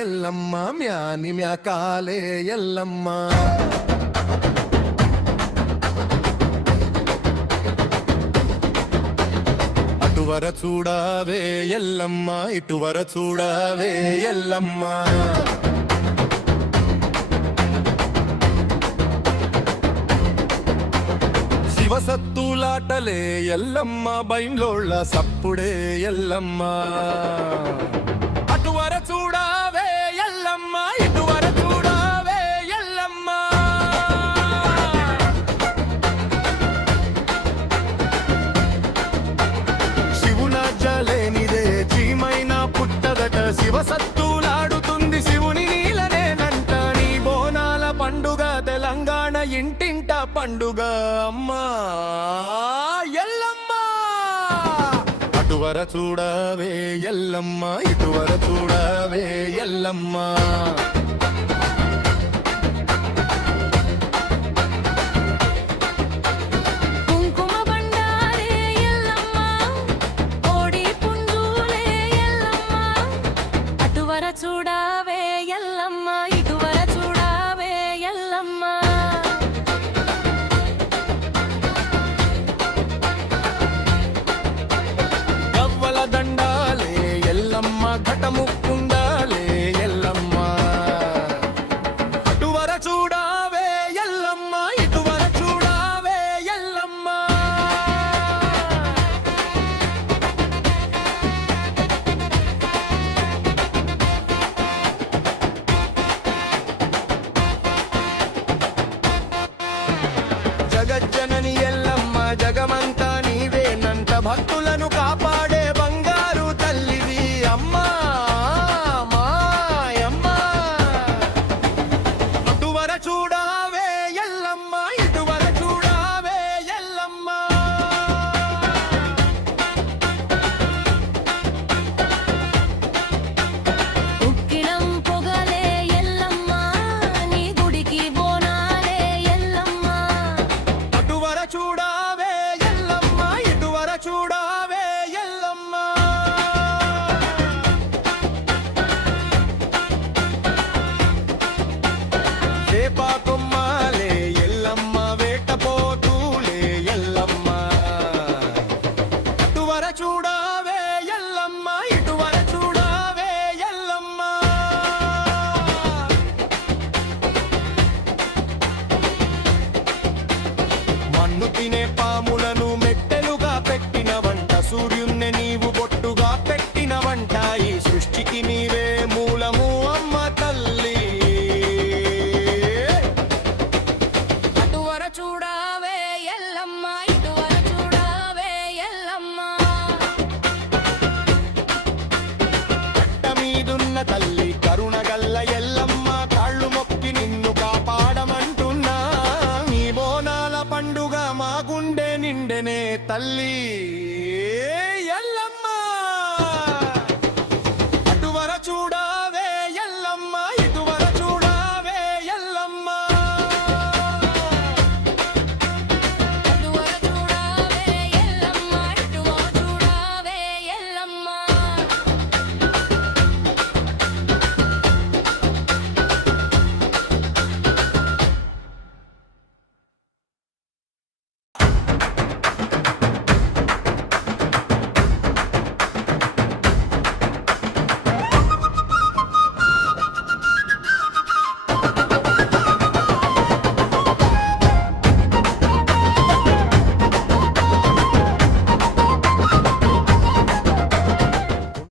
ఎల్లమ్మ మ్యాని మ్యాకాలే ఎల్లమ్మ అటువర చూడవే ఎల్లమ్మ ఇటువర చూడవే ఎల్లమ్మ శివసత్తులాటలే ఎల్లమ్మ బైంలోళ్ళ సప్పుడే ఎల్లమ్మ అటువర చూడవే ఎల్లమ్మ ఇటువర చూడవే ఎల్లమ్మ శివునాజ్జలేనిదే చీమైనా పుట్టదట శివసత్తులాడుతుంది శివుని నీలనేనంట నీ బోనాల పండుగ తెలంగాణ ఇంటింట పండుగ అమ్మా ఎల్లమ్మ అటువర చూడవే ఎల్లమ్మ ఇటువర చూడవే ఎల్లమ్మ కుంకుమ బండారే ఎల్లమ్మ కోడి పుంజులే ఎల్లమ్మ అటువర చూడవే